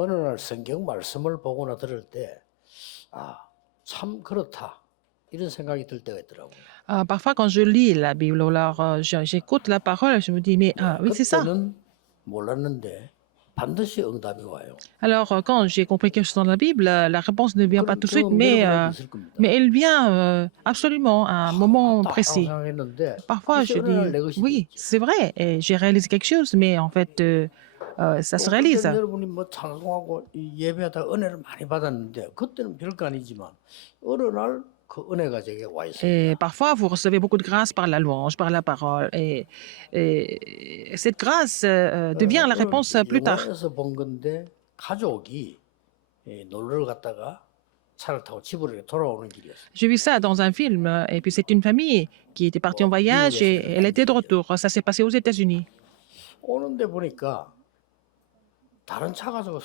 어느 날 성경 말씀을 보거나 들을 때, 아, 참 그렇다. 이런 생각이 들 때가 있더라고요. Parfois, quand je lis la Bible, ou alors j'écoute la parole, je me dis, mais 네, oui, c'est ça. 그때는 몰랐는데 반드시 응답이 와요. Alors, quand j'ai compris quelque chose dans la Bible, la réponse ne vient pas 그런 tout de suite, 경험 여러분에도 있을 겁니다. mais elle vient absolument à un moment 맞다 하고 précis. 생각했는데 Parfois, 글쎄 je 어느 날 dis, 내 것이 oui, 되었죠. c'est vrai, et j'ai réalisé quelque chose, mais en fait, ça 또 se 어떨 réalise. 때는 여러분이 뭐 찬송하고 예배하다 은혜를 많이 받았는데 그때는 별거 아니지만 어느 날 그 은혜가 제게 와 Et 있습니다. parfois, vous recevez beaucoup de grâce par la louange, par la parole, et cette grâce devient la 오늘 réponse plus tard. 영화에서 본 건데 가족이 놀러를 갔다가 차를 타고 집으로 이렇게 돌아오는 길이었어요. J'ai vu ça dans un film, et puis c'est une famille qui était partie en 뭐 voyage 미국에서 et elle 일어난 était de 일이죠. retour. Ça s'est passé aux États-Unis. 오는데 보니까 다른 차 가지고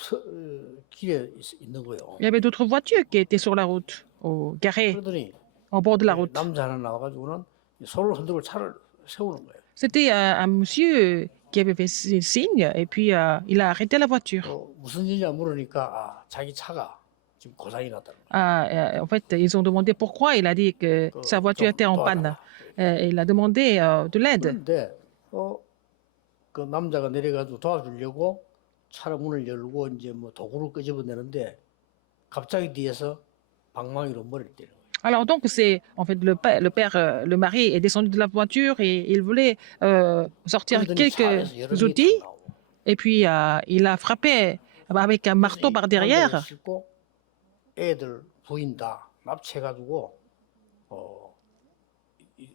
길에 있는 거예요. Il y avait d'autres voitures qui étaient sur la route, garées 그러더니 au bord de la route. 남자 하나 나와가지고는 손을 흔들고 차를 세우는 거예요. C'était un monsieur qui avait fait signe et puis il a arrêté la voiture. 무슨 일이냐 물으니까 자기 차가 지금 고장이 났다는 거예요. En fait, ils ont demandé pourquoi. Il a dit que sa voiture était en panne. Et il a demandé de l'aide. 그런데 그 남자가 내려가지고 도와주려고 차를 문을 열고 이제 뭐 도구를 끄집어내는데 갑자기 뒤에서 방망이로 머리를 때리는 거예요. Alors donc, c'est en fait le mari est descendu de la voiture et il voulait sortir 그러더니 차 quelques 안에서 여러 명이 outils 탁 나오고 et puis il a frappé avec un marteau par 남자를 derrière. 싣고 애들 부인 다 납치해가지고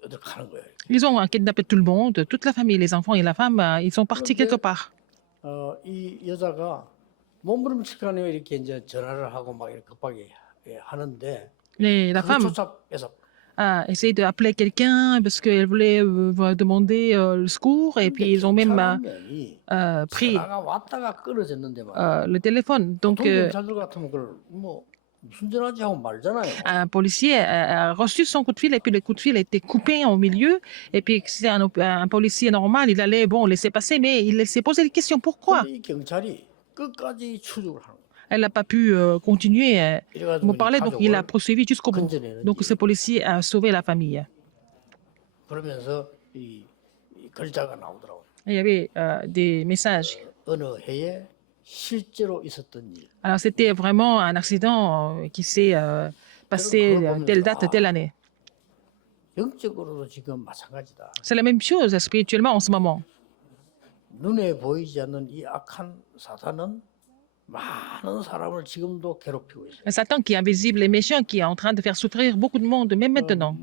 어디 가는 거예요. Ils ont kidnappé tout le monde, toute la famille, les enfants et la femme, ils sont partis quelque part. 이 여자가 몸부림치고 이렇게 이제 전화를 하고 막 이렇게 급하게 하는데 Et la femme 그것조차 뺏어. a essayé d'appeler quelqu'un parce qu'elle voulait demander le secours et puis 근데 ils ont même 경찰 한 명이 pris 전화가 왔다가 끊어졌는데 말이야. le téléphone. Donc, 보통 경찰들 같으면 그걸 뭐 무슨 전화지 하고 말잖아요. un policier a reçu son coup de fil et puis le coup de fil a été coupé au milieu. Et puis, c'est un policier normal, il allait, bon, laisser passer, mais il s'est posé des questions. Pourquoi 근데 이 경찰이 끝까지 추적을 하는 거예요. elle n'a pas pu continuer à 이래가지고 me 이 parler, donc il a 가족을 poursuivi jusqu'au bout. 건져내는 Donc, ce policier a sauvé la famille. 그러면서 이 글자가 나오더라고요. Il y avait des messages. 어느 해에 실제로 있었던 일. Alors, c'était vraiment un accident qui s'est passé telle date, telle année. 영적으로도 지금 마찬가지다. C'est la même chose spirituellement en ce moment. 눈에 보이지 않는 이 악한 사탄은 많은 사람을 지금도 괴롭히고 있어요. Satan qui est invisible et méchant, qui est en train de faire souffrir beaucoup de monde, même maintenant.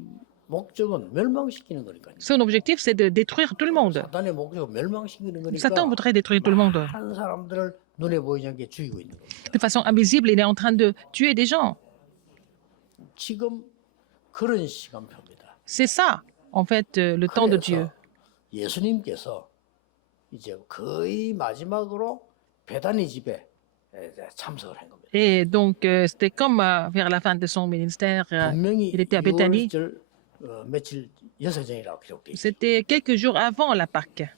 목적은 멸망시키는 거니까요. Son objectif, c'est de détruire tout le monde. 사탄의 목적은 멸망시키는 거니까 Satan voudrait détruire tout le monde. 많은 사람들을 눈에 보이지 않게 죽이고 있는 거예요. De façon invisible, il est en train de tuer des gens. 지금 그런 시간표입니다. C'est ça, en fait, le temps de Dieu. 그래서 예수님께서 이제 거의 마지막으로 베다니 집에 참석을 한 겁니다. Et donc, c'était comme vers la fin de son ministère, 분명히 il était à Béthanie. 6월 며칠 여섯 전이라고 기록돼 있어요. C'était quelques jours avant la Pâque.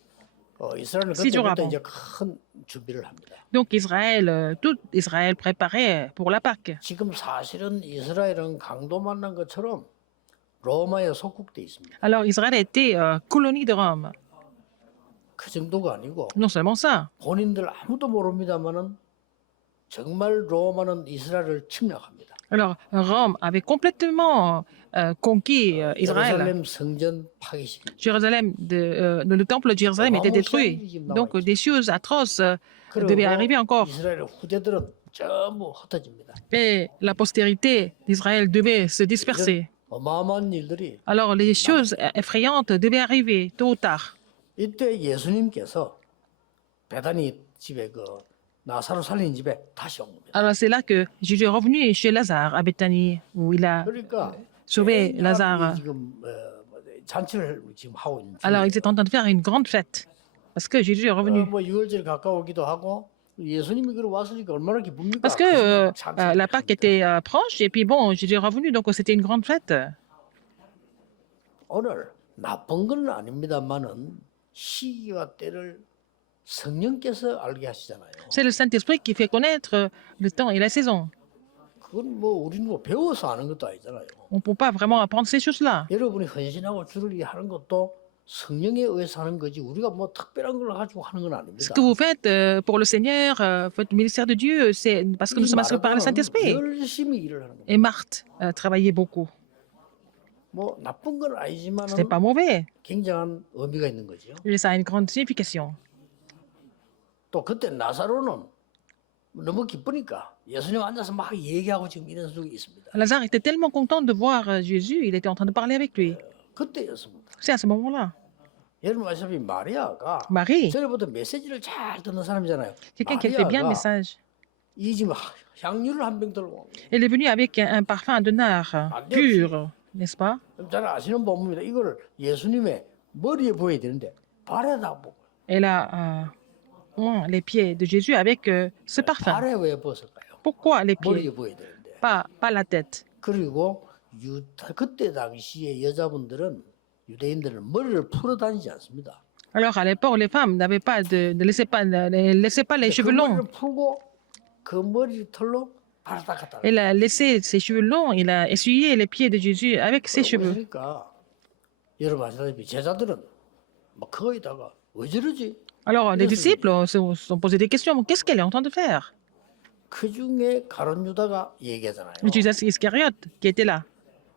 이스라엘은 six jours 그때부터 avant. 이제 큰 준비를 합니다. Donc, Israël, tout Israël préparait pour la Pâque. 지금 사실은 이스라엘은 강도 만난 것처럼 로마에 속국돼 있습니다. Alors, Israël était colonie de Rome. 그 정도가 아니고 Non seulement ça, 본인들 아무도 모릅니다만은 정말 로마는 이스라엘을 침략합니다. alors Rome avait complètement conquis Israël. 예루살렘 성전 파기시킵니다. Jérusalem, le temple de Jérusalem était détruit. Donc, des choses atroces devaient arriver encore. 이스라엘의 후대들은 전부 흩어집니다. Et la postérité d'Israël devait se disperser. 어마어마한 일들이 Alors, les choses effrayantes devaient arriver tôt ou tard. 이때 예수님께서 베다니 집에 그 나사로 살린 집에 다시 온 겁니다. Alors, c'est là que Jésus est revenu chez Lazare, à Béthanie, où il a 그러니까 sauvé 사람이 Lazare. 지금 잔치를 지금 하고 있는 Alors, ils 중이에요. étaient en train de faire une grande fête. Parce que Jésus est revenu. 뭐 유월절 가까우기도 하고 예수님이 그러 왔으니까 얼마나 기쁩니까? Parce que 그 잔치를 la Pâque 합니다. était proche, et puis bon, Jésus est revenu, donc c'était une grande fête. 오늘 나쁜 건 아닙니다만은 시기와 때를 성령께서 알게 하시잖아요. C'est le Saint-Esprit qui fait connaître le temps et la saison. 그건 뭐 우리는 뭐 배워서 아는 것도 아니잖아요. On ne peut pas vraiment apprendre ces choses-là. 여러분이 헌신하고 주를 위하는 것도 성령에 의해서 하는 거지 우리가 뭐 특별한 걸 가지고 하는 건 Ce 아닙니다. que vous faites pour le Seigneur, votre ministère de Dieu, c'est parce que nous 이 sommes instruits par le 마르다는 Saint-Esprit. 열심히 일을 하는 겁니다. Et Marthe travaillait beaucoup. 뭐 나쁜 건 아니지만 Ce n'est pas mauvais. 굉장한 의미가 있는 거죠. Et ça a une grande signification. 또 그때 나사로는 너무 기쁘니까 예수님 앉아서 막 얘기하고 지금 이런 적이 있습니다. Lazare était tellement content de voir Jésus, il était en train de parler avec lui. 그때였습니다. C'est à ce moment-là. 여러분 아시다시피 마리아가 Marie, 전에부터 메시지를 잘 듣는 사람이잖아요. quelqu'un qui écoutait bien le message. 이 지금 향유를 한 병 들고 온 거예요. Elle est venue avec un parfum de nard pur, n'est-ce pas? 잘 아시는 본문입니다. 이거를 예수님의 머리에 부어야 되는데 발에다 부어. Elle a oint les pieds de Jésus avec ce parfum. 발에 왜 부었을까요? Pourquoi les 머리에 pieds? 부어야 되는데. Pas la tête. 그리고 그때 당시에 여자분들은 유대인들은 머리를 풀어 다니지 않습니다. Alors à l'époque, les femmes n'avaient pas ne laissaient pas les 그 cheveux longs. 머리를 풀고 그 머리 털로 발을 닦았다. Elle a laissé ses cheveux longs, il a essuyé les pieds de Jésus avec ses cheveux. 그러니까 여러분 아시다시피 제자들은 막 거기다가 왜 저러지? Alors les disciples se sont posé des questions. Qu'est-ce qu'elle est en train de faire? 그 중에 가룟 유다가 얘기하잖아요. Judas Iscariote qui était là.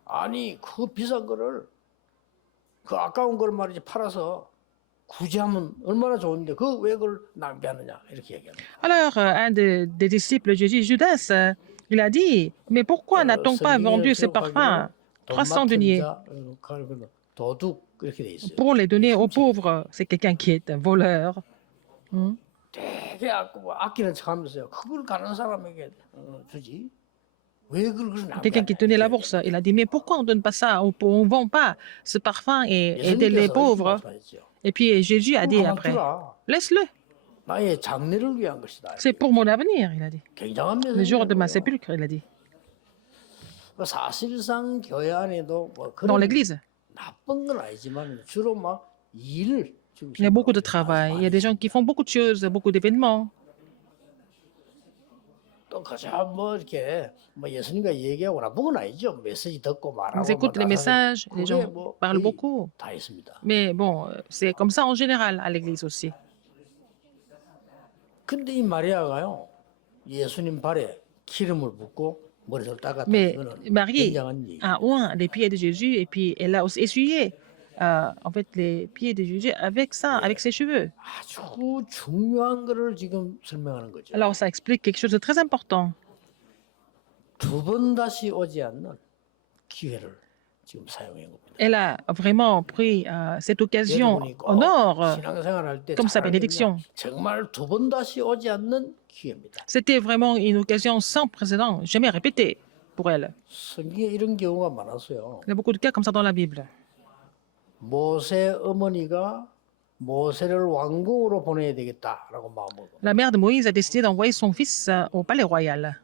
아니 그 비싼 거를 그 아까운 걸 말이지 팔아서 구제하면 얼마나 좋은데 그 왜 그걸 낭비하느냐 이렇게 얘기하는 거예요. Alors un des disciples de Jésus, Judas, il a dit, mais pourquoi n'a-t-on pas vendu ces parfums, 300 deniers, 도둑 이렇게 돼 있어요. pour les donner aux pauvres? C'est quelqu'un qui est un voleur. 되게 아끼는 척하면서요. 그걸 가는 사람에게 주지. 왜 그걸 Quelqu'un qui tenait la bourse. Il a dit, mais pourquoi on ne donne pas ça? On ne vend pas ce parfum et aider les pauvres. Et puis Jésus a dit après, laisse-le. 나의 장래를 위한 것이다. C'est pour mon avenir, il a dit. 굉장한 Le jour de ma 메시지예요. sépulcre, il a dit. 사실상 교회 안에도 뭐 Dans 그런 l'église, 나쁜 건 아니지만 주로 막 일. il y a beaucoup de travail. Il y a des gens qui font beaucoup de choses, beaucoup d'événements. 또 그저 뭐 이렇게 뭐 예수님과 얘기하고 나쁜 건 아니죠. 메시지 듣고 말하고 Ils écoutent les messages, les gens parlent beaucoup. 다 있습니다. Mais bon, c'est comme ça en général à l'église aussi. 근데 이 마리아가요. 예수님 발에 기름을 붓고 머리를 닦았다. Mais 이거는 Marie 굉장한 얘기. a oint les pieds de Jésus et puis elle a aussi essuyé en fait les pieds de Jésus avec ça, avec ses cheveux. 아주 중요한 거를 지금 설명하는 거죠. Alors ça explique quelque chose de très important. 두 번 다시 오지 않는 기회를 지금 사용한 겁니다. Elle a vraiment pris cette occasion 여러분이 꼭 en or 신앙생활할 때 comme sa 잘 bénédiction. 알겠냐? 정말 두 번 다시 오지 않는 기회입니다. C'était vraiment une occasion sans précédent, jamais répétée pour elle. 성경에 이런 경우가 많았어요. Il y a beaucoup de cas comme ça dans la Bible. 모세 어머니가 모세를 왕궁으로 보내야 되겠다라고 마음먹어. La mère de Moïse a décidé d'envoyer son fils au palais royal.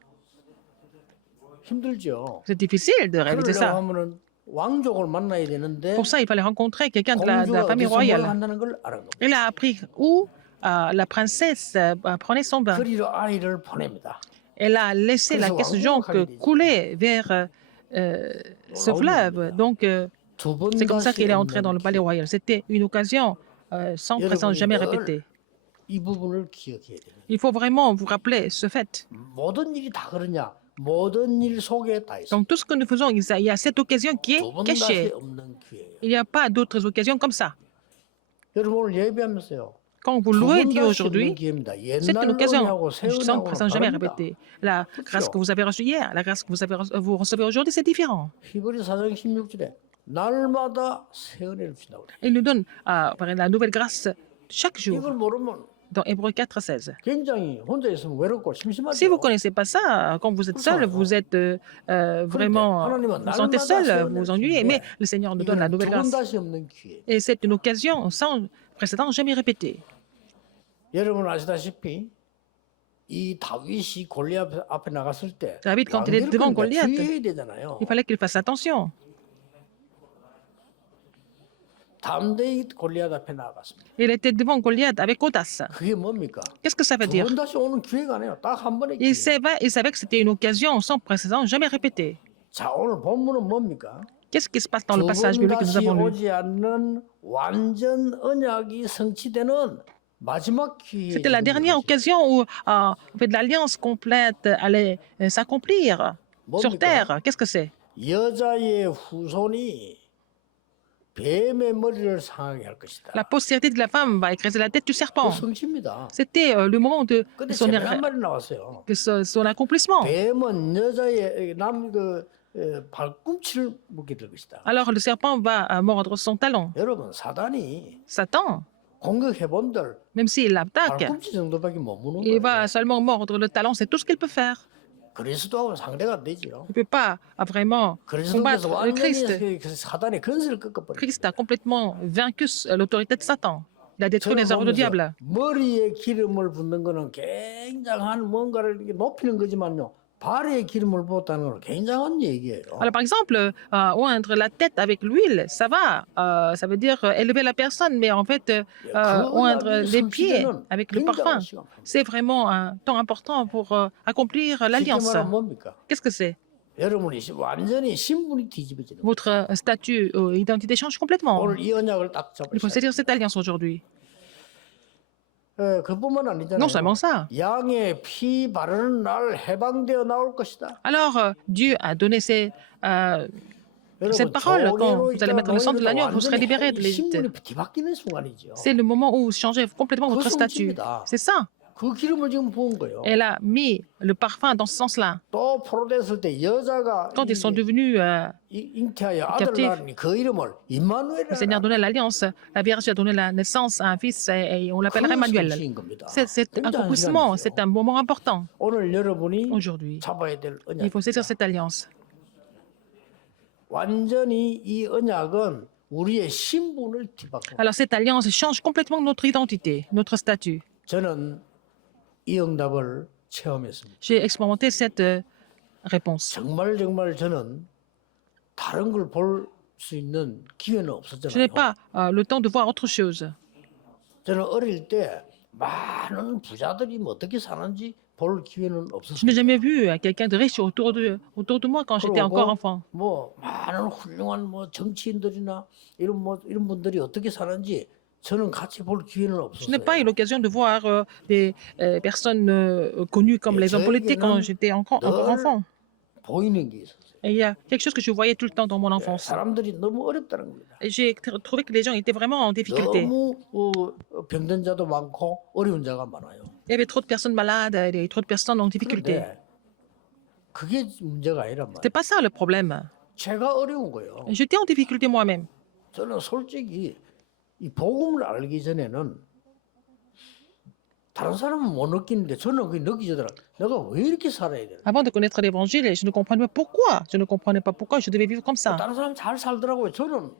힘들죠. C'est difficile de réaliser 그러려고 ça. 하면은 왕족을 만나야 되는데 Pour ça, il fallait rencontrer quelqu'un de la 공주가 famille 어디서 뭘 royale. 한다는 걸 알은 겁니다. Elle a appris où la princesse prenait son bain. 그리로 아이를 보냅니다. Elle a laissé la caisse de jonque couler vers ce fleuve. Donc, 두 번 c'est comme ça 다시 qu'elle est entrée 없는 dans le palais royal. C'était une occasion sans précédent, jamais répétée. 이 부분을 기억해야 돼요. Il faut vraiment vous rappeler ce fait. 모든 일이 다 그러냐? 모든 일 속에 다 있어. Donc, tout ce que nous faisons, il y a cette occasion qui est 두 번 다시 cachée. 없는 기회예요. Il n'y a pas d'autres occasions comme ça. 여러분 오늘 예배하면서요. Quand vous 두 louez 번 Dieu 다시 없는 aujourd'hui, 기회입니다. c'est une 옛날 occasion 은혜하고 새 sans 은혜하고는 précédent, jamais 다릅니다. répétée. La grâce que vous avez reçue hier, la grâce que vous recevez aujourd'hui, c'est différent. 히브리 4장 16절에 날마다 새 은혜를 주신다고 그래요. Il nous donne la nouvelle grâce chaque jour. 이걸 모르면 Dans Hébreux 4, 16. 굉장히 혼자 있으면 외롭고 심심하죠. Si vous ne connaissez pas ça, quand vous êtes seul, vous êtes vraiment, vous sentez seul, vous vous ennuyez, mais le Seigneur nous donne la nouvelle 두번 grâce. 다시 없는 기회. Et c'est une occasion sans précédent, jamais répétée. 여러분 아시다시피 이 다윗이 골리앗 앞에 나갔을 때 David, quand il est devant Goliath, 주의해야 되잖아요. il fallait qu'il fasse attention. 담대히 골리앗 앞에 나아갔습니다. Il était devant Goliath avec audace. 그게 뭡니까? Qu'est-ce que ça veut 두 dire? 번 다시 오는 기회가 아니에요. 딱 한 번의 기회. Il savait que c'était une occasion sans précédent, jamais répétée. 자, 오늘 본문은 뭡니까? Qu'est-ce qui se passe dans le 두 passage 번 biblique que nous 다시 avons lu? 오지 않는 완전 언약이 성취되는 마지막 기회에 C'était la dernière occasion où en fait, l'alliance complète allait s'accomplir sur 뭡니까? terre. Qu'est-ce que c'est? 여자의 후손이 뱀의 머리를 상하게 할 것이다. La postérité de la femme va écraser la tête du 그 serpent. 성취입니다. C'était le moment de 근데 son, 재미난 말이 나왔어요. son accomplissement. 뱀은 여자의 발꿈치를 묶게 될 것이다. Alors le serpent va mordre son talon. 여러분, 사단이 Satan, 공격해본들 même s'il l'attaque, 발꿈치 정도밖에 못 무는 il 거예요. va seulement mordre le talon. C'est tout ce qu'il peut faire. 그리스도하고 상대가 안 되죠. Il ne peut pas vraiment 그리스도께서 combattre le 완전히 Christ. 그 사단의 근세를 꺾어버렸어요. Christ a complètement vaincu l'autorité de Satan. Il a détruit les œuvres du diable. 머리에 기름을 붓는 거는 굉장한 뭔가를 이렇게 높이는 거지만요. 발에 기름을 부었다는 건 굉장한 얘기예요. Alors, par exemple, oindre la tête avec l'huile, ça va. Ça veut dire élever la personne, mais en fait, oindre les pieds avec le parfum, c'est vraiment un temps important pour accomplir 쉽게 l'alliance. 말하면 뭡니까? Qu'est-ce que c'est? 여러분이 완전히 신분이 뒤집어지는 거예요. Votre statut, identité change complètement. 오늘 이 언약을 딱 Il faut 잡으셔야 saisir cette alliance aujourd'hui. 그뿐만 아니잖아요. Non seulement ça. 양의 피 바르는 날 해방되어 나올 것이다. Alors, Dieu a donné cette 여러분, parole. Quand 조개로 vous allez mettre le sang de l'agneau, vous serez libérés de l'Égypte. 신분이 뒤바뀌는 순간이죠. C'est le moment où vous changez complètement votre statut. C'est ça. 그 기름을 지금 부은 거예요. Elle a mis le parfum dans ce sens-là. 또 포로됐을 때 여자가 Quand ils sont devenus, 잉태하여 아들 captifs. 낳으니 그 이름을 le 임마누엘이라. Seigneur donnait l'alliance, la Vierge a donné la naissance à un fils et on l'appellerait Emmanuel. C'est un accomplissement, c'est un moment important 오늘 여러분이 aujourd'hui. 잡아야 될 Il 언약. faut saisir cette alliance. 완전히 이 언약은 우리의 신분을 뒤바꿔. Alors cette alliance change complètement notre identité, notre statut. 저는 이 응답을 체험했습니다. J'ai expérimenté cette réponse. 정말 저는 다른 걸 볼 수 있는 기회는 Je 없었잖아요. n'ai pas le temps de voir autre chose. 저는 어릴 때 많은 부자들이 뭐 어떻게 사는지 볼 기회는 Je 없었어요. n'ai jamais vu quelqu'un de riche autour de moi quand j'étais encore enfant. 뭐 많은 훌륭한 뭐 정치인들이나 이런 분들이 어떻게 사는지 저는 같이 볼 기회는 Je n'ai pas eu 없었어요. l'occasion de voir des personnes connues comme les hommes politiques quand j'étais encore enfant. 보이는 게 있었어요. Et il y a quelque chose que je voyais tout le temps dans mon enfance. 사람들이 너무 어렵다는 겁니다. Et j'ai trouvé que les gens étaient vraiment en difficulté. 너무 병든 자도 많고 어려운 자가 많아요. Il y avait trop de personnes malades, il y avait trop de personnes en difficulté. 그런데 그게 문제가 아니란 C'était 말이에요. pas ça le problème. 제가 어려운 거예요. J'étais en difficulté moi-même. 저는 솔직히 이 복음을 알기 전에는 다른 사람은 못 느끼는데 저는 그게 느끼더라고요. 내가 왜 이렇게 살아야 되나? Avant de connaître l'évangile, je ne comprenais pas pourquoi. Je ne comprenais pas pourquoi je devais vivre comme ça. 다른 사람 잘 살더라고요. 저는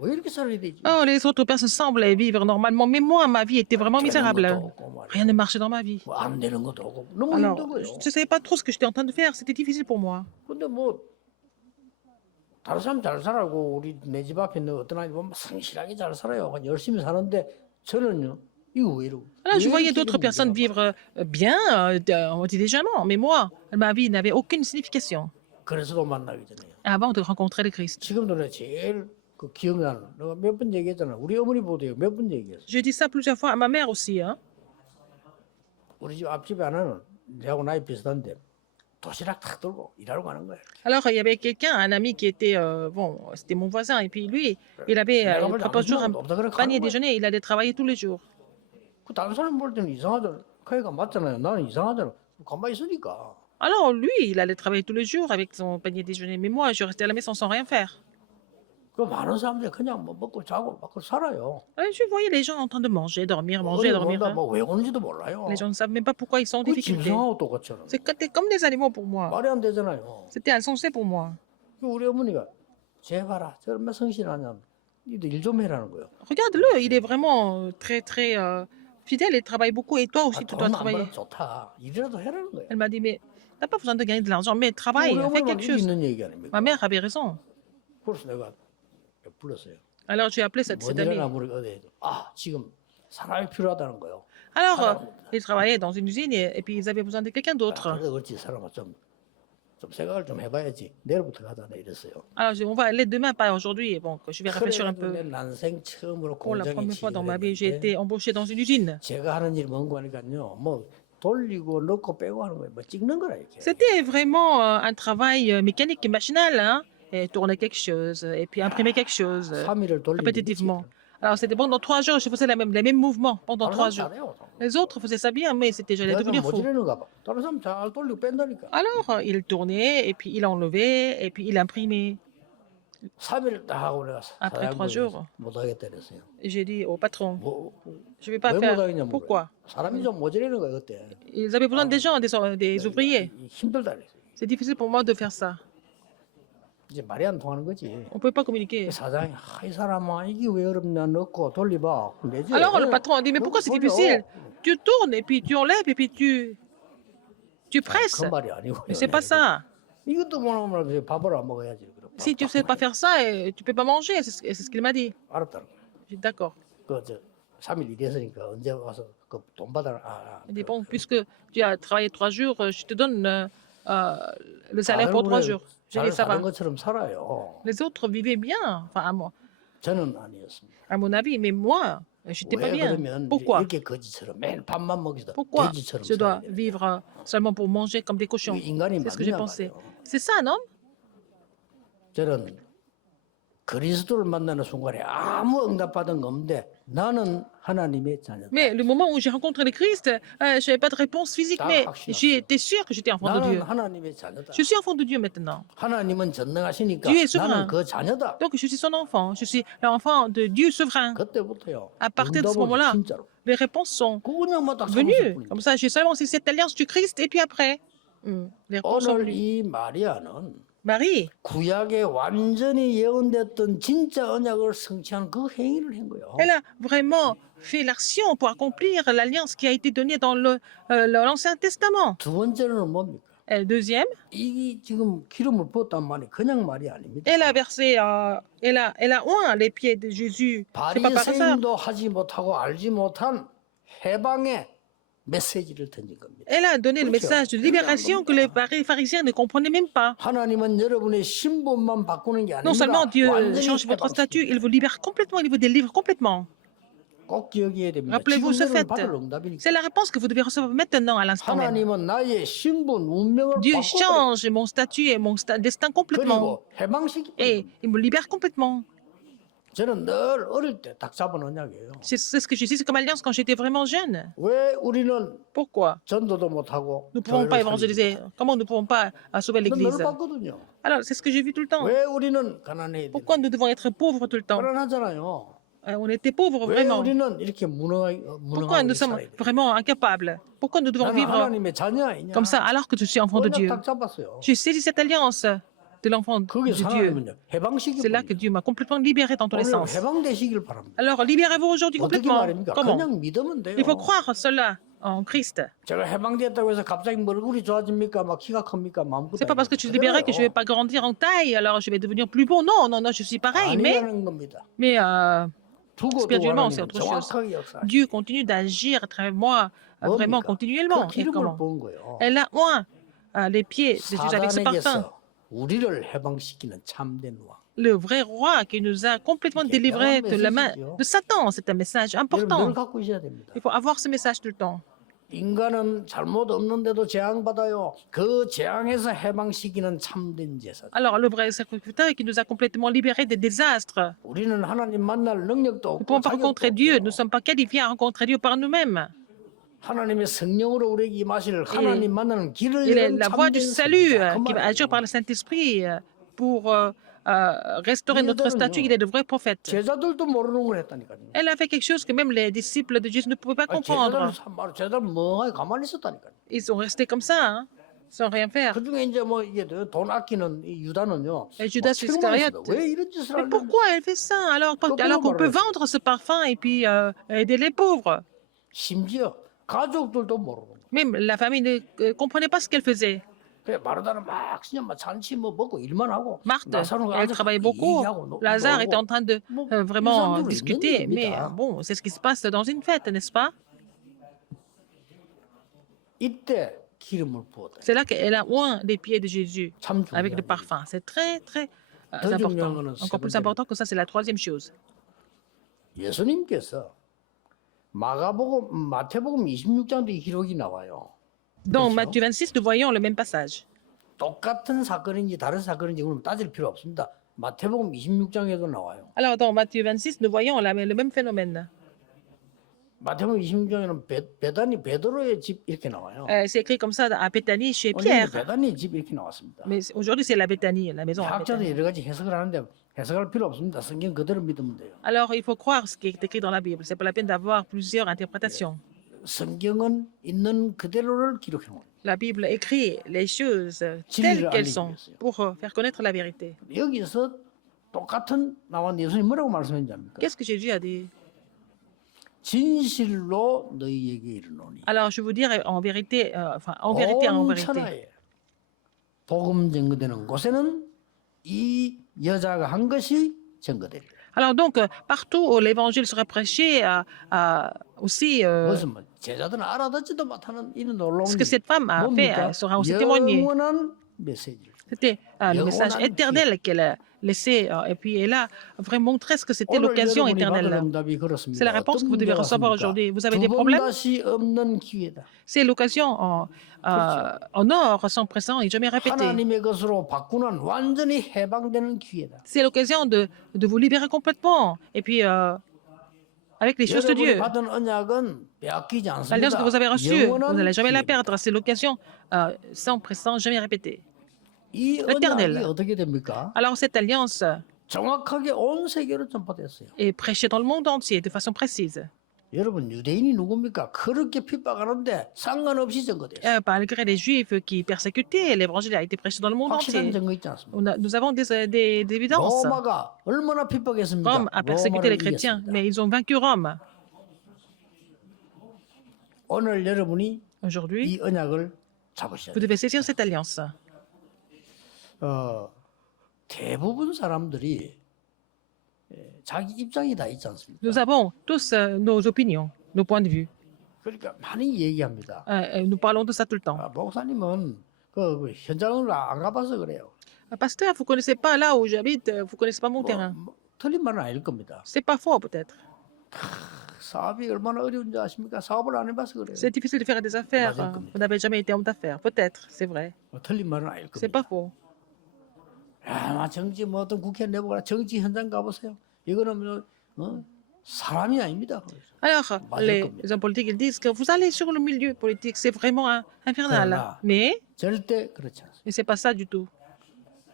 왜 이렇게 살아야 되지? Oh, les autres personnes semblaient vivre normalement, mais moi, ma vie était vraiment 되는 misérable. 것도 없고 말이야. Rien ne marchait dans ma vie. 뭐안 되는 것도 없고 너무 Alors, 힘든 거예요. je ne savais pas trop ce que j'étais en train de faire. C'était difficile pour moi. 근데 뭐 다른 사람 잘 살아고 우리 내 집 앞에 있는 어떤 아이 보면 성실하게 잘 살아요. 그냥 열심히 사는데 저는요 이거 왜 이러고? Alors, je 왜 voyais 이렇게 d'autres personnes 문제가 vivre bien en déjeunement, mais moi, ma vie n'avait aucune signification 그래서도 만나기 전에요. avant de rencontrer le Christ. 지금도 내가 제일 그 기억나는 내가 몇 번 얘기했잖아. 우리 어머니 보도요 몇 번 얘기했어. J'ai dit ça plusieurs fois à ma mère aussi. Hein. 우리 집 앞집에 하나는 내하고 나이 비슷한데 도시락 탁 들고 일하러 가는 거야. Alors, il y avait quelqu'un, un ami qui était, bon, c'était mon voisin, et puis lui, il avait, il propose toujours un panier déjeuner, il allait travailler tous les jours. 그 다른 사람 볼 때는 이상하잖아. 그애가 맞잖아요. 나는 이상하잖아. 가만히 있으니까. Alors, lui, il allait travailler tous les jours avec son panier déjeuner, mais moi, je restais à la maison sans rien faire. 그 많은 사람들이 그냥 뭐 먹고 자고 막 살아요. Et je voyais les gens en train de manger, dormir, manger, dormir. Hein. 뭐왜 오는지도 몰라요. Les gens ne savent même pas pourquoi ils sont en 그 difficulté. 짐승하고 똑같잖아. C'était comme des animaux pour moi. 말이 안 되잖아요. C'était insensé pour moi. 그 우리 어머니가 제발아 저 얼마 성실하냐. 니도 일 좀 해라는 거예요. Regarde-le, il est vraiment très, très fidèle, il travaille beaucoup, et toi aussi, tu dois 돈안 travailler. 벌어도 좋다. 일이라도 해라는 거예요. Elle m'a dit, mais t'as pas besoin de gagner de l'argent, mais travaille, 우리 fais 어머니가 quelque 일이 chose. 있는 얘기 아닙니까? Ma mère avait raison. 그래서 내가 불렀어요. Alors j'ai appelé cet ami. 뭐니나 모르게 어디 지금 사람이 필요하다는 거예요. Alors, 사람. ils travaillaient dans une usine et puis ils avaient besoin de quelqu'un d'autre. 그래서 그렇지 사람아 좀 생각을 좀 해봐야지. 내일부터 가자네 이랬어요. Alors, on va aller demain, pas aujourd'hui. Bon, je vais réfléchir un 그래가지고 peu. 내 난생 처음으로 Pour la 공장에 première fois dans ma 취직을 vie, j'ai 했는데 été embauché dans une usine. 제가 하는 일이 뭔고 하니까요. 뭐 돌리고 넣고 빼고 하는 거예요. 뭐 찍는 거라 이렇게. C'était vraiment un travail mécanique et machinal, hein, et tourner quelque chose, et puis imprimer quelque chose 3일을 돌리는 répétitivement. Alors, c'était pendant 3 jours, je faisais les mêmes mouvements pendant 3 jours. 잘해요. Les autres faisaient ça bien, mais j'allais 내가 좀 devenir fou. 모질르는가 봐. 다른 사람 잘 돌리고 뺀다니까. Alors, il tournait, et puis il enlevait, et puis il imprimait. 3일 딱 하고 내가 Après 3 jours, 못 하겠다 그랬어요. j'ai dit au patron, 뭐, je ne vais pas 왜 faire. 못하겠냐 물어요. Pourquoi? 사람이 좀 모자라는 거야 그때. Ils avaient besoin des gens, des ouvriers. 힘들다 그랬어요. C'est difficile pour moi de faire ça. 이제 말이 안 통하는 거지. On ne peut pas communiquer. 사장이 이 사람아 이게 왜 어렵냐 넣고 돌려봐. 내지. Alors le patron a dit, mais pourquoi c'est difficile? Tu tournes et puis tu enlèves et puis tu presses. 그 말이 아니고. Mais c'est pas ça. 이것도 못하면 밥을 안 먹어야지. 그럼. Si tu ne sais pas faire ça, tu ne peux pas manger. C'est ce qu'il m'a dit. 알았다는 거야. J'ai dit, d'accord. 그저 3일 일했으니까 언제 와서 그 돈 받아라. Il dit, bon, puisque tu as travaillé 3 jours, je te donne le salaire pour 3 jours. J'ai dit, 잘 ça va. 사는 것처럼 살아요. Les autres vivaient bien, enfin 저는 아니었습니다. à mon avis, mais moi, je n'étais pas 왜 bien. 그러면 Pourquoi? 이렇게 거지처럼 매일 밥만 먹이다 Pourquoi 돼지처럼 je dois 살아야 돼. vivre seulement pour manger comme des cochons? 이게 인간이 C'est ce que j'ai 맞냐 pensé. 말이에요. C'est ça, non? 저는 그리스도를 만나는 순간에 아무 응답받은 거 없는데 나는 하나님의 자녀다. Mais le moment où j'ai rencontré le Christ, je n'avais pas de réponse physique, mais j'étais sûr que j'étais enfant de 나는 Dieu. 하나님의 자녀다. Je suis enfant de Dieu maintenant. 하나님은 전능하시니까 Dieu est souverain. 나는 그 자녀다. Donc je suis son enfant. Je suis l'enfant de Dieu souverain. 그때부터요. À partir de ce 응답은 moment-là, 진짜로. les réponses sont 그냥 딱 venues. 사무실 Comme ça, j'ai seulement aussi cette alliance du Christ et puis après, les réponses sont 오늘 venues. 이 마리아는 Marie, 구약에 완전히 예언됐던 진짜 언약을 성취한 그 행위를 한 거예요. elle a vraiment fait l'action pour accomplir l'alliance qui a été donnée dans l'Ancien Testament. 두 번째는 뭡니까? Et deuxième, 이 지금 기름을 부었단 말이 그냥 말이 아닙니다. elle a versé, elle a oint les pieds de Jésus. C'est pas par hasard. 바리새인도 하지 못하고 알지 못한 해방의 메시지를 던진 겁니다. Elle a donné le message de libération que les pharisiens ne comprenaient même pas. 하나님은 여러분의 신분만 바꾸는 게 Non seulement 아닙니다. Dieu 완전히 change votre 해방시킵니다. statut, il vous libère complètement, il vous délivre complètement. 꼭 기억해야 됩니다. Rappelez-vous ce 지금 fait. 받을 응답이니까. C'est la réponse que vous devez recevoir maintenant à l'instant même. 하나님은 나의 신분, 운명을 Dieu 바꿔버려. change mon statut et mon destin complètement. 그리고 해방시키고 Et il me libère complètement. 저는 늘 어릴 때 딱 잡은 언약이에요. C'est ce que j'ai dit, c'est comme alliance quand j'étais vraiment jeune. 왜 우리는 Pourquoi 전도도 못하고 nous ne pouvons pas 교회를 évangéliser? Comment nous ne pouvons pas sauver 살리는가? l'Église? 늘 봤거든요. Alors, c'est ce que j'ai vu tout le temps. 왜 우리는 가난해야 돼? Pourquoi nous devons être pauvres tout le temps? 가난하잖아요. On était pauvres 왜 vraiment. 우리는 이렇게 Pourquoi 무능하게 nous sommes 살아야 돼? vraiment incapables? Pourquoi nous devons 나는 vivre 하나님의 자녀 아니냐? comme ça alors que je suis enfant de 언약 Dieu? 딱 잡았어요. J'ai saisi cette alliance de l'enfant de 그게 Dieu. 하나님은요. 해방시키고 C'est là que Dieu m'a complètement libéré dans tous les 오늘 sens. 해방되시길 바랍니다. Alors, libérez-vous aujourd'hui 어떻게 complètement. 말입니까? Comment? 그냥 믿으면 돼요. Il faut croire cela en Christ. 제가 해방됐다고 해서 갑자기 뭐 얼굴이 좋아집니까? 막 키가 큽니까? 마음껏 C'est pas parce que tu es libéré que je vais pas grandir en taille, alors je vais devenir plus beau. Non, non, non, je suis pareil, 아니라는 겁니다. mais 두고도 spirituellement, c'est 하나님은 autre chose. 정확하게 역사. Dieu continue d'agir à travers moi, vraiment 그 continuellement. Et 기름을 comment? 부은 거예요. Elle a oint les pieds de Jésus avec ce parfum. 사단에게서 우리를 해방시키는 참된 왕. Le vrai roi qui nous a complètement délivrés de la main de Satan, c'est un message 여러분 important. 늘 갖고 있어야 됩니다. Il faut avoir ce message tout le temps. 인간은 잘못 없는데도 재앙받아요. 그 재앙에서 해방시키는 참된 제사. Alors, le vrai sacrificateur qui nous a complètement libérés des désastres. 우리는 하나님 만날 능력도 Nous ne 없고 pouvons pas 자격도 rencontrer Dieu. 없고 Nous ne sommes pas qualifiés à rencontrer Dieu par nous-mêmes. 하나님의 성령으로 우리에게 임하실 하나님 만나는 길을 Il est 여는 la voie du 참된 salut 선지자. 그 qui va 말이에요. agir par le Saint-Esprit pour restaurer notre statut. Il est de vrai prophète. 제자들도 모르는 걸 했다니까요. Elle a fait quelque chose que même les disciples de Jésus ne pouvaient pas comprendre. 제자들 멍하게 가만히 있었다니까요. Ils sont restés comme ça, hein, sans rien faire. 그 중에 이제 뭐 이게 돈 아끼는 이 유다는요. Et Judas Iscariote. 왜 이런 짓을 Mais 하냐? pourquoi elle fait ça alors qu'on peut vendre ce parfum et puis aider les pauvres? 심지어 가족들도 모르는 거예요. Même la famille ne comprenait pas ce qu'elle faisait. 그래 마르다는 막 그냥 막 잔치 뭐 먹고 일만 하고 Marthe, 나사로가 elle 앉아 travaille beaucoup. 얘기하고 Lazare est en 놀고 train de 뭐 vraiment 일상적으로 있는 discuter. Mais 일입니다. bon, c'est ce qui se passe dans une fête, n'est-ce pas? 이때 기름을 부었다. C'est là qu'elle a oint les pieds de Jésus 참 avec le 중요한 parfum. C'est très, très 더 중요한 important. 거는 세 Encore plus 번째는 important que ça, c'est la troisième chose. 예수님께서 마태복음 26장도 기록이 나와요. Dans 그렇죠? Matthieu 26, nous voyons le même passage. 똑같은 사건인지 다른 사건인지 그러면 따질 필요 없습니다. 마태복음 26장에도 나와요. Alors, dans Matthieu 26, nous voyons le même phénomène. 마태복음 26장에는 베드로의 집 이렇게 나와요. C'est écrit comme ça à Béthanie chez 오늘 Pierre. 베다니 집 이렇게 나왔습니다. Mais aujourd'hui, c'est la Béthanie, la maison à 학자들이 Béthanie. 여러 가지 해석을 하는데 해석할 필요 없습니다. 성경 그대로 믿으면 돼요. Alors, il faut croire ce qui est écrit dans la Bible. C'est pas la peine d'avoir plusieurs interprétations. 성경은 있는 그대로를 기록해 놓은 La Bible écrit les choses telles qu'elles sont pour faire connaître la vérité. 여기서 똑같은 나온 예수님 뭐라고 말씀했는지 압니까? Qu'est-ce que Jésus a dit? 진실로 너희에게 이르노니 Alors, je vous dire en vérité, en vérité, en 온 vérité. 천하에 복음 증거되는 곳에는 이 여자가 한 것이 증거되리라. Alors donc, partout où l'évangile sera prêché, aussi, 무슨 뭐 제자들은 알아듣지도 못하는 이런 놀라운 ce que cette femme a fait 뭡니까? sera aussi témoigné. 영원한 메시지를. C'était le message éternel qu'elle a laissé, et puis elle a vraiment montré ce que c'était 오늘 l'occasion 여러분이 받을 éternelle. 응답이 그렇습니다. C'est la réponse que vous 어떤 devez 문제가 recevoir 있습니까? aujourd'hui. Vous avez des 두 번 problèmes? 다시 없는 기회다. C'est l'occasion en or, sans précédent et jamais répété. 하나님의 것으로 바꾸는 완전히 해방되는 기회다. C'est l'occasion de vous libérer complètement, et puis avec les choses de 여러분이 Dieu. 받은 언약은 빼앗기지 L'alliance 않습니다. que vous avez reçue, vous 영원한 n'allez jamais la 기회입니다. perdre. C'est l'occasion sans précédent, jamais répétée. 이 l'éternel. 언약이 어떻게 됩니까? Alors cette alliance 정확하게 온 세계로 전파됐어요. est prêchée dans le monde entier de façon précise. 여러분 유대인이 누굽니까? 그렇게 핍박하는데 상관없이 전거됐어요. Malgré les Juifs qui persécutaient, l'évangile a été prêché dans le monde 확실한 entier. 증거 있지 않습니까? Nous avons des évidences. 로마가 얼마나 핍박했습니까? Rome a persécuté 로마를 les chrétiens, 이겼습니다. mais ils ont vaincu Rome. 오늘 여러분이 Aujourd'hui, 이 언약을 잡으셔야 vous 돼요. devez saisir cette alliance. 대부분 사람들이 자기 입장이 다 있지 않습니까? Nous avons tous nos opinions, nos points de vue. 그러니까 많이 얘기합니다. Nous parlons de ça tout le temps. 목사님은 그 현장을 안 가봐서 그래요. Pasteur, vous ne connaissez pas là où j'habite, vous ne connaissez pas mon terrain. 틀린 말은 아닐 겁니다. C'est pas faux peut-être. 사업이 얼마나 어려운지 아십니까? 사업을 안 해봐서 그래요. C'est difficile de faire des affaires. 맞을 겁니다. Vous n'avez jamais été homme d'affaires. Peut-être, c'est vrai. 틀린 말은 아닐 C'est 겁니다. pas faux. 정치 뭐 어떤 국회 내보거나 정치 현장 가보세요. 이거는 사람이 아닙니다. Alors, 맞을 les 겁니다. hommes politiques, ils disent que vous allez sur le milieu politique, c'est vraiment infernal. 그러나 Mais 절대 그렇지 않습니다. c'est pas ça du tout.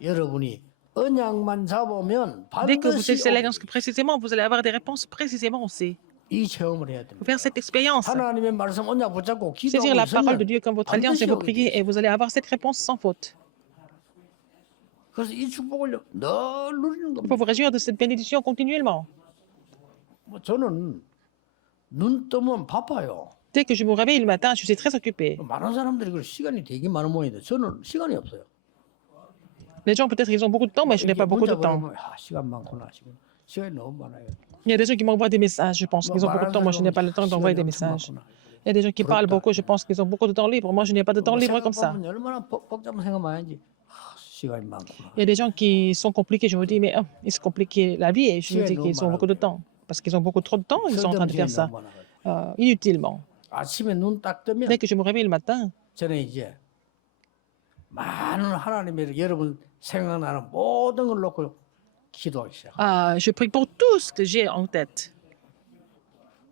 여러분이 언약만 잡으면 Dès que vous 반드시 saisissez l'alliance précisément, vous allez avoir des réponses précisément aussi. 이 체험을 해야 Il faut 됩니다. faire cette expérience. 하나님의 말씀 언약 붙잡고 Saisir la 기도하고 parole de 있으면 Dieu comme votre alliance et 반드시 vous 오게 prier 돼 et vous allez avoir cette réponse sans faute. 그래서 이 축복을 늘 누리는 Il faut 겁니다. vous réjouir de cette bénédiction continuellement. 뭐 저는 눈 뜨면 바빠요. Dès que je me réveille le matin, je suis très occupée. 많은 사람들이 그 시간이 되게 많은 모양인데 저는 시간이 없어요. Les gens, peut-être, ils ont beaucoup de temps, mais je n'ai pas beaucoup de 문자 temps. 보내면 시간 많구나. 시간이 너무 많아요. Il y a des gens qui m'envoient des messages, je pense qu'ils ont beaucoup de temps. Moi, je n'ai pas le temps d'envoyer des messages. Il y a des gens qui parlent beaucoup, je pense qu'ils ont beaucoup de temps libre. Moi, je n'ai pas de temps libre comme ça. 생각하면 얼마나 복잡한 생각만 하지. 시간이 많구나. Il y a des gens qui sont compliqués. Je me dis, mais ils se compliquent la vie et je me dis qu'ils ont beaucoup de temps. Parce qu'ils ont beaucoup trop de temps, ils sont en train de faire ça inutilement. 아침에 눈 딱 뜨면 Dès que je me réveille le matin, 저는 이제 많은 하나님의 여러분 생각나는 모든 걸 놓고 기도하기 시작. je prie pour tout ce que j'ai en tête.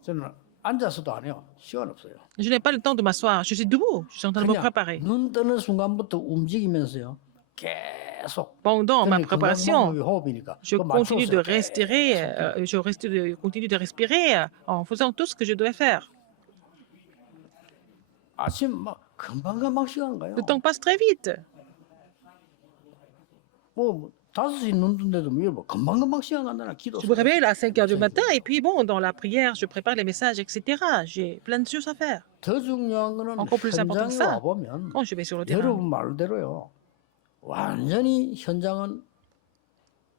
저는 앉아서도 안 해요. 시간 없어요. Je n'ai pas le temps de m'asseoir. Je suis debout. Je suis en train de me 그냥 préparer. 눈 뜨는 순간부터 움직이면서요. 계속. Pendant ma 저는 préparation, 건강호흡이 호흡이니까. je 그거 continue de 맞춰서 respirer, continue de respirer en faisant tout ce que je dois faire. 아침 막 금방금방 시간 가요. Le temps passe très vite. 뭐 5시 눈 뜬데도 뭐 금방금방 시간 간다나 기도. Je me réveille à 5 heures du matin et puis bon, dans la prière, je prépare les messages, etc. J'ai plein de choses à faire. 더 중요한 거는 Encore plus important que 현장에 ça. 와 보면 Quand je vais sur le terrain, 여러분 말대로요. 완전히 현장은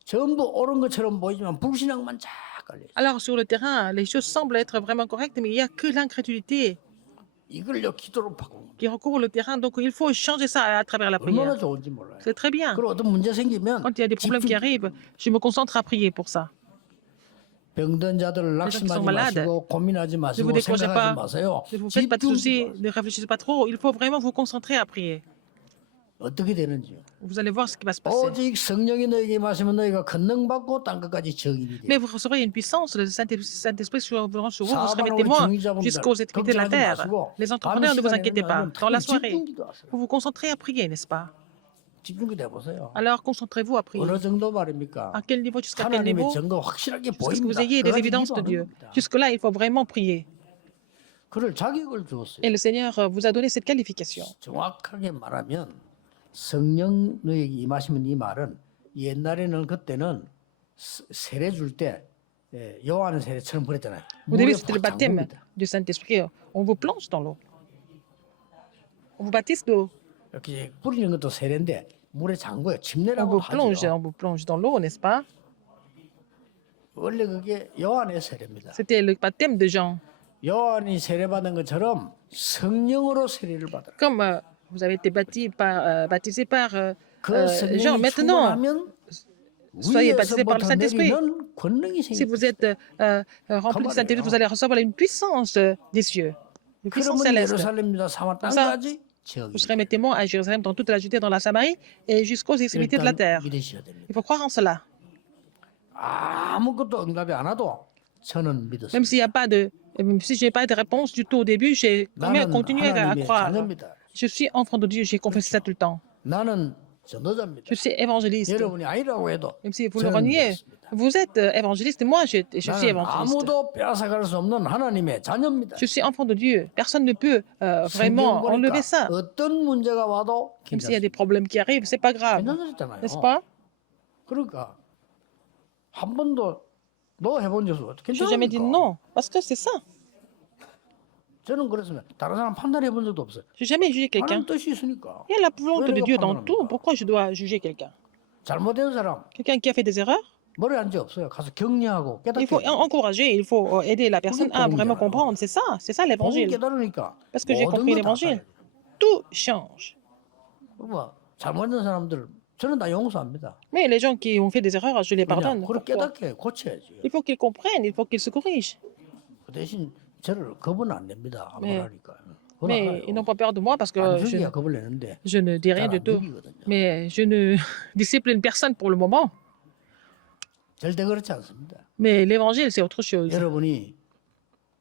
전부 옳은 것처럼 보이지만 불신앙만 쫙 깔려 있어요. alors sur le terrain, les choses semblent être vraiment correctes, mais il n'y a que l'incrédulité 이걸요 기도로 바꾸는 거예요. qui recouvre le terrain. Donc il faut changer ça à travers la 얼마나 prière. 좋은지 몰라요. C'est très bien. 그리고 어떤 문제 생기면 Quand il y a des problèmes qui 집중, arrivent, je me concentre à prier pour ça. 병든 자들 gens qui sont 낙심하지 malades, 마시고 고민하지 Ne vous 마시고 décrochez 생각하지 pas, 마세요. ne vous faites pas de soucis, 집중. ne réfléchissez pas trop. Il faut vraiment vous concentrer à prier. 어떻게 되는지요? Vous allez voir ce qui va se passer. 오직 성령이 너에게 마시면 너희가 권능 받고 땅 끝까지 증인이 돼. Mais vous recevrez une puissance, le Saint-Esprit sur vous, sur vous serez mes 사방으로 témoins 중위자분들 jusqu'aux extrémités de la 걱정하지 terre. 마시고 Les 밤 entrepreneurs, ne vous 시간에는 inquiétez pas. 아주 Dans la 특별히 soirée, 집중 기도하세요. vous vous concentrez à prier, n'est-ce pas? 집중 기도해보세요. Alors concentrez-vous à prier. 어느 정도 말입니까? À quel niveau, jusqu'à quel 하나님의 niveau? 증거 확실하게 Jusqu'à ce que vous 보입니다. ayez des 그래가지고 évidences de 기도하는 Dieu. 겁니다. Jusque-là, il faut vraiment prier. 그럴 자격을 주었어요. Et le Seigneur vous a donné cette qualification. 정확하게 말하면 성령 너에게 임하시면 이 말은 옛날에는 그때는 세례 줄 때 요한의 세례처럼 그랬잖아요. Au début, 물에 c'était le 확 baptême 잠깁니다. du Saint-Esprit. On vous plonge dans l'eau. On vous baptise d'eau. 이렇게 뿌리는 것도 세례인데 물에 잠궈요. On 침례라고 vous 하죠. plonge dans l'eau, n'est-ce pas? 원래 그게 요한의 세례입니다. C'était le baptême de Jean. 요한이 세례받은 것처럼 성령으로 세례를 받아요. Comme vous avez été baptisé par 그 Jean, 성령이 maintenant, 충만하면 soyez baptisés par le 위에서부터 Saint-Esprit. 내리는 권능이 Si 생깁니다. vous êtes rempli du Saint-Esprit, vous allez recevoir une puissance des cieux, une puissance 그러면 céleste. 예루살렘이나 사마 ça, 땅까지 Vous 지역이 serez mes témoins à Jérusalem, dans toute la Judée, dans la Samarie et jusqu'aux extrémités de la 일단 terre. 믿으셔야 됩니다. Il faut croire en cela. 아무것도 응답이 안 와도 저는 믿었습니다. Même s'il n'y a pas de, même si je n'ai pas de réponse du tout au début, j'ai quand même 나는 continué à 하나님의 croire. 자녀입니다. Je suis enfant de Dieu, j'ai confessé ça tout le temps. 나는 전도자입니다. Je suis évangéliste. 여러분이 아니라고 해도 Même si vous le 저는 reniez, 믿었습니다. vous êtes évangéliste, moi je suis 나는 évangéliste. 아무도 빼앗아갈 수 없는 하나님의 자녀입니다. Je suis enfant de Dieu. Personne ne peut vraiment 성경 enlever 보니까 ça. 어떤 문제가 와도 Même s'il y a des 괜찮습니다. problèmes qui arrivent, c'est pas grave, 괜찮으셨잖아요. n'est-ce pas? 그러니까 한 번도 너 해본 적이 없어. Je n'ai jamais dit 괜찮습니까? non, parce que c'est ça. 저는 그랬으면 다른 사람 판단해 본 적도 없어요. Je n'ai jamais jugé quelqu'un. 하나님 뜻이 있으니까. Il y a la volonté de 내가 Dieu dans 판단합니까? tout. Pourquoi je dois juger quelqu'un? 잘못된 사람 Quelqu'un qui a fait des erreurs, 머리 안 적 없어요. 가서 격려하고 il 깨닫게. faut encourager, il faut aider la personne à vraiment comprendre. C'est ça 복음 l'évangile. 깨달으니까 Parce que j'ai 모든 compris 거다 l'évangile. 달라져요. Tout change. 뭐 잘못된 사람들 저는 다 용서합니다. Mais les gens qui ont fait des erreurs, je les pardonne. 그냥 그걸 Pourquoi? 깨닫게 고쳐야지. Il faut qu'ils comprennent, il faut qu'ils se corrigent. 그 대신 저를 겁은 안 냅니다. 네. 말하니까. Mais ils n'ont pas peur de moi parce que 안 죽이야 겁을 내는데 je ne dis rien 잘 du 안 tout. 죽이거든요. Mais je ne discipline personne pour le moment. 절대 그렇지 않습니다. Mais l'évangile, c'est autre chose. 여러분이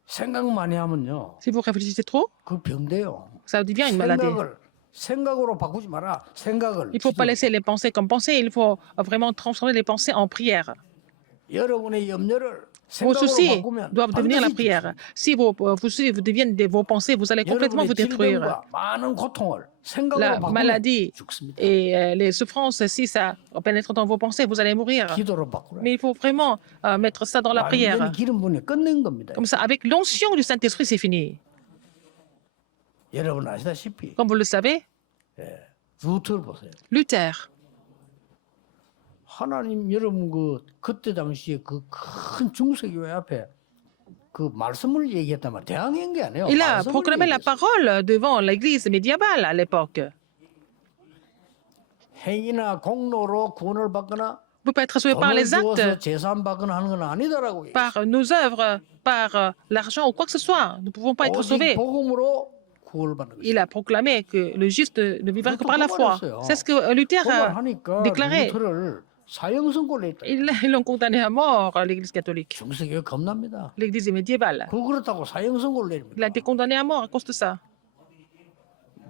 생각 많이 하면요, Si vous réfléchissez trop, 그 병돼요. ça devient une maladie. 생각으로 바꾸지 마라. 생각을. Il ne faut pas 기도로. laisser les pensées comme pensées, il faut vraiment transformer les pensées en prière. 여러분의 염려를 Vos 생각으로 soucis 바꾸면 doivent devenir la 반드시 prière. Si vos soucis deviennent vos pensées, vous allez complètement vous 여러분의 détruire. 질병과 많은 고통을 생각으로 La 바꾸면 maladie 죽습니다. et les souffrances, si ça pénètre dans vos pensées, vous allez mourir. 기도로 바꾸라. Mais il faut vraiment mettre ça dans la prière. 완전히 기름 부으니 끝낸 겁니다. Comme ça, avec l'onction du Saint-Esprit, c'est fini. 여러분 아시다시피 Comme vous le savez, 루트를 보세요. Luther, 하나님 여러분 그때 당시에 그 큰 중세교회 앞에 그 말씀을 얘기했단 말이에요. 대항한 게 아니에요. il a 말씀을 proclamé la 얘기했어요. parole devant l'église médiévale à l'époque. 행위나 공로로 구원을 받거나 Vous pouvez être sauvé par 돈을 les 주어서 actes, 제사함 받거나 하는 건 아니다라고 얘기해요. par nos œuvres, par l'argent ou quoi que ce soit. Nous ne pouvons pas être 오직 sauvés. 복음으로 구원을 받는 Il 것이죠. a proclamé que le juste ne vivra que 그것도 par la foi. 그만했어요. C'est ce que Luther a 그만하니까 déclaré. 루트를 사형선고를 했다. Ils l'ont condamné à mort, l'église catholique. 중세교회 겁납니다. L'église médiévale. 그렇다고 사형선고를 Il a 내립니다. été condamné à mort à cause de ça.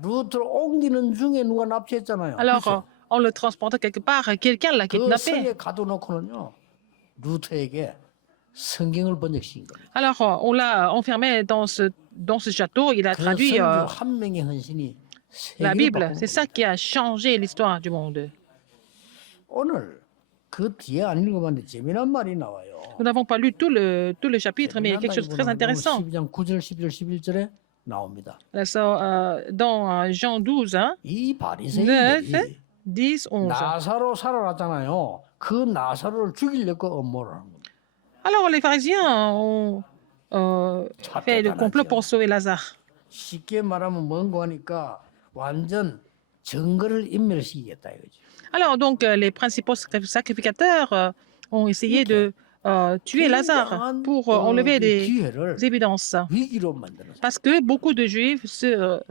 루트를 옮기는 중에 누가 납치했잖아요. Alors, 그렇죠? en le transportant quelque part, quelqu'un l'a 그 kidnappé. 성에 가둬놓고는요. 루트에게 성경을 번역시킨 겁니다. Alors, on l'a enfermé dans ce château. Il a 그 traduit 선주 한 명의 헌신이 la 세계를 Bible. 바꾼 C'est 겁니다. ça qui a changé l'histoire du monde. 오늘 그 뒤에 안 읽어봤는데 재미난 말이 나와요. Nous n'avons pas lu tout le chapitre, mais il y a quelque chose de très intéressant. 12장 9절, 10절, 11절에 나옵니다. Dans Jean 12, hein, 이 9, 바리새인들이 10, 11. 나사로 살아났잖아요. 그 나사로를 죽이려고 음모를 하는 겁니다. Alors les pharisiens ont fait le complot pour sauver Lazare. 쉽게 말하면 뭔가 하니까 완전 증거를 인멸시키겠다 이거죠. Alors donc les principaux sacrificateurs ont essayé de tuer Lazare pour enlever des 기회를 évidences. 위기로 만드는 Parce que beaucoup de Juifs se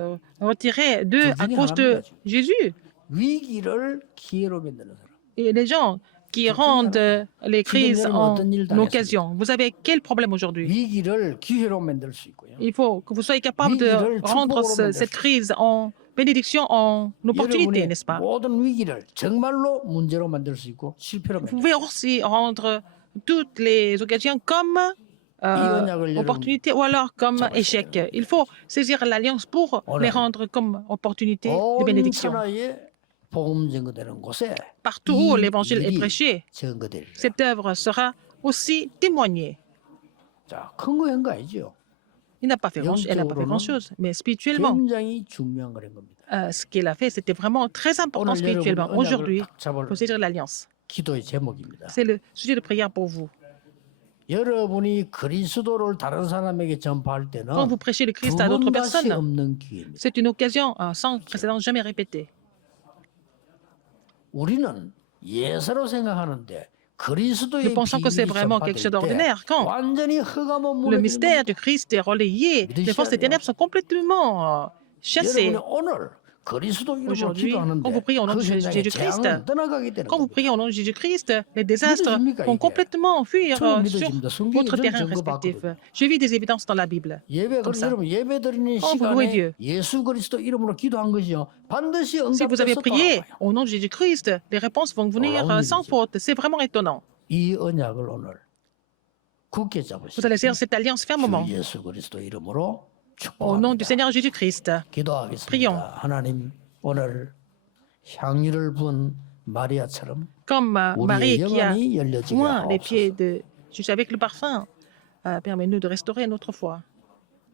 retiraient d'eux à cause de Jésus. 위기를 기회로 만드는 사람. Et les gens qui rendent les crises en occasion. Vous avez quel problème aujourd'hui? 위기를 기회로 만들 수 있고요. Il faut que vous soyez capable de rendre cette crise en bénédiction, en opportunité, n'est-ce pas? 모든 위기를 정말로 문제로 만들 수 있고 실패로 Vous 만들 수 pouvez aussi rendre toutes les occasions comme opportunité ou alors comme échec. Il faut saisir l'alliance pour les rendre comme opportunité de bénédiction. 복음 증거되는 곳에 Partout où l'évangile est prêché, 증거될. cette œuvre sera aussi témoignée. 자, 큰 거 한 거 아니죠? Elle n'a pas fait grand-chose, mais spirituellement, 굉장히 중요한 거란 겁니다. ce qu'elle a fait, c'était vraiment très important spirituellement. Aujourd'hui, il faut saisir l'alliance. 기도의 제목입니다. C'est le sujet de prière pour vous. 여러분이 그리스도를 다른 사람에게 전파할 때는 Quand vous prêchez le Christ à 두 d'autres 번 다시 personnes, 없는 기회입니다. c'est une occasion sans précédent, jamais répétée. 우리는 예사로 생각하는데 그리스도의 Nous pensons que c'est vraiment quelque chose d'ordinaire. Quand 완전히 흑암은 le 무너지는 mystère du Christ est relayé, les forces des ténèbres sont complètement chassées. 여러분이 오늘 그리스도 이름으로 Aujourd'hui, 기도하는데 quand vous priez au nom 그 de 현장에 Jésus-Christ, 재앙은 떠나가게 되는 quand vous 겁니다. priez au nom de Jésus-Christ, les désastres vont complètement fuir sur votre terrain respectif. J'ai vu des évidences dans la Bible. 예배 comme ça. 여러분 예배 드리는 Quand vous louez 시간에 Dieu. 예수 그리스도 이름으로 기도한 것이요 반드시 Si vous avez 응답돼서 prié 돌아와요. au nom de Jésus-Christ, les réponses vont venir sans faute. C'est vraiment étonnant. 이 언약을 오늘 굳게 Vous 잡으시고 allez saisir cette alliance fermement. 주 예수 그리스도 이름으로 Au nom du 축복합니다. Seigneur Jésus-Christ, 기도하겠습니다. prions. 하나님 오늘 향유를 부은 마리아처럼 Comme Marie 우리의 qui a 영안이 열려지게 oint les pieds 하옵소서. de Jésus avec le parfum, permet-nous de restaurer notre foi.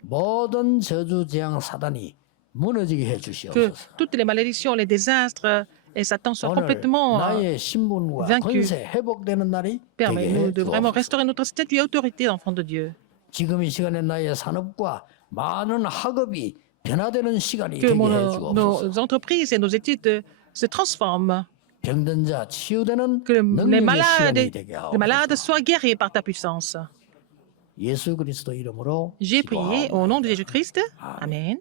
모든 저주 재앙 사단이 무너지게 해 Que 주시옵소서. toutes les malédictions, les désastres et Satan soient 오늘 complètement 나의 신분과 vaincu. 권세 회복되는 날이 되게 permet-nous 해 de vraiment 주옵소서. restaurer notre statut et autorité d'enfant de Dieu. 지금 이 시간에 나의 산업과 많은 학업이 변화되는 시간이 Que 되게 해 주옵소서. nos entreprises et nos études se transforment. 병든 자 치유되는 Que les 능력의 malades, 시간이 되게 les malades 하옵소서. soient guéris par ta puissance. 예수 그리스도 이름으로 J'ai prié au nom de Jésus-Christ. Amen. Amen.